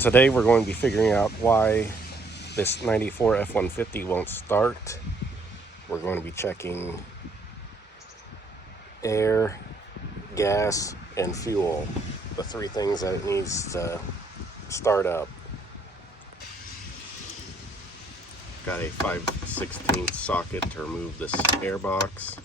Today we're going to be figuring out why this 94 F150 won't start. We're going to be checking air, gas, and fuel, the three things that it needs to start up. Got a 5/16 socket to remove this air box.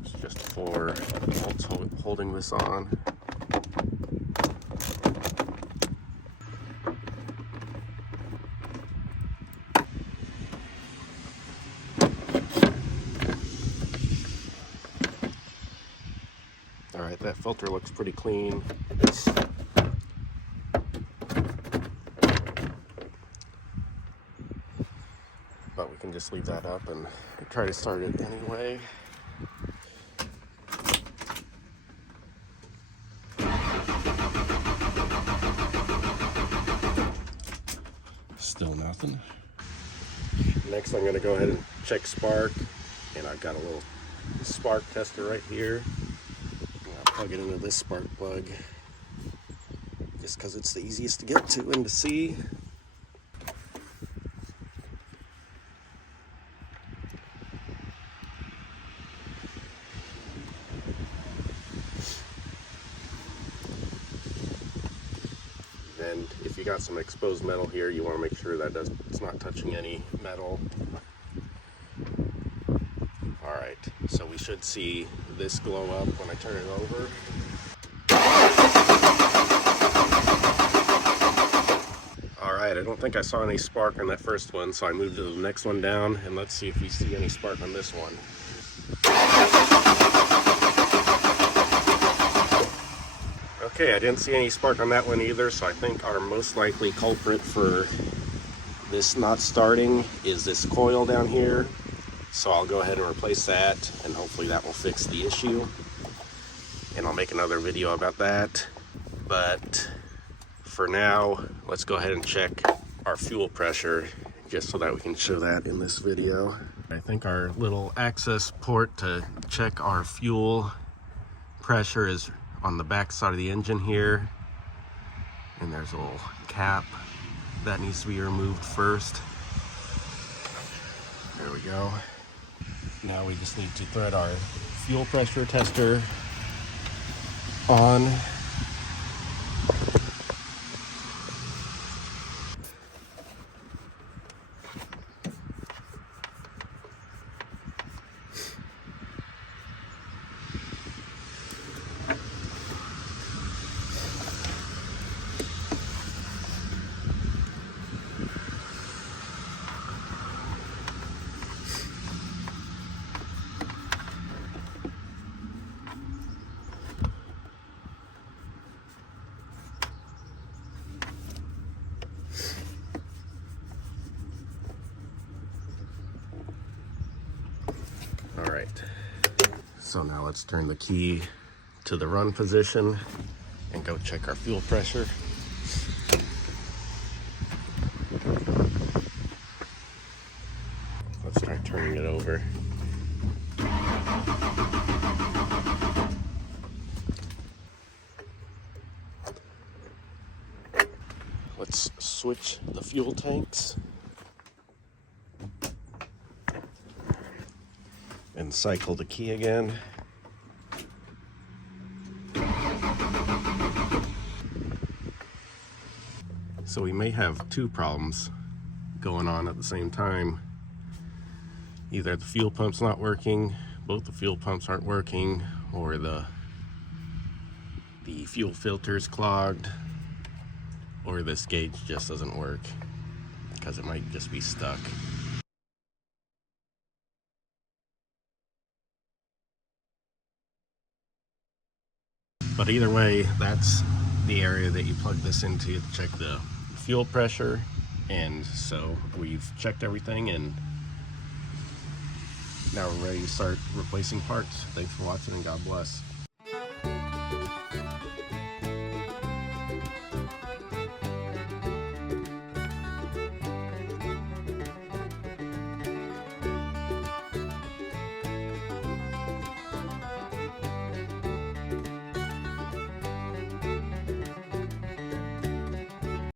It's just 4 bolts holding this on. Alright, that filter looks pretty clean. But we can just leave that up and try to start it anyway. Still nothing. Next I'm going to go ahead and check spark, and I've got a little spark tester right here. I'll plug it into this spark plug just because it's the easiest to get to and to see. And if you got some exposed metal here, you want to make sure that it's not touching any metal. Alright, so we should see this glow up when I turn it over. Alright, I don't think I saw any spark on that first one, so I moved to the next one down, and let's see if we see any spark on this one. Okay, I didn't see any spark on that one either, so I think our most likely culprit for this not starting is this coil down here. So I'll go ahead and replace that, and hopefully that will fix the issue. And I'll make another video about that. But for now, let's go ahead and check our fuel pressure, just so that we can show that in this video. I think our little access port to check our fuel pressure is on the back side of the engine here. And there's a little cap that needs to be removed first. There we go. Now we just need to thread our fuel pressure tester on. All right, so now let's turn the key to the run position and go check our fuel pressure. Let's try turning it over. Let's switch the fuel tanks and cycle the key again. So we may have two problems going on at the same time. Either the fuel pump's not working, both the fuel pumps aren't working, or the fuel filter's clogged, or this gauge just doesn't work, because it might just be stuck. But either way, that's the area that you plug this into to check the fuel pressure. And so we've checked everything, and now we're ready to start replacing parts. Thanks for watching, and God bless.